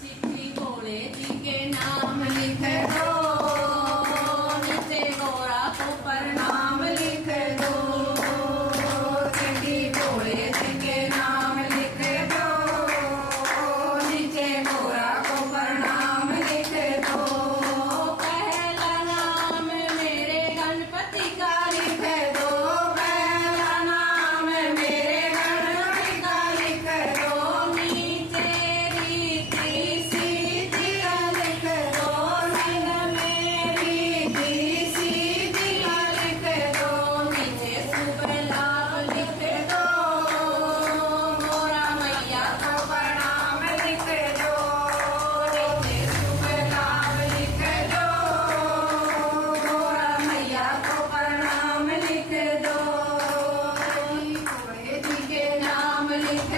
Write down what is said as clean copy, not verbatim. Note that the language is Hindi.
चिट्ठी भोले जी के नाम लिख दो, नीचे गोरा को प्रणाम लिख दो। चिट्ठी भोले जी के नाम लिख दो, नीचे गोरा को प्रणाम लिख दो। पहला नाम मेरे गणपति का लिख दो, पहला नाम मेरे गणपति का लिख दो। नीचे रीति सीधी का लिख दो, संग में रीति सीधी का लिख दो। नीचे शुभ लाभ लिख दो, मोरा मैया को प्रणाम लिख दो। नीचे शुभ लाभ लिख दो, मोरा मैया को प्रणाम लिख दो। भोले जी के नाम लिख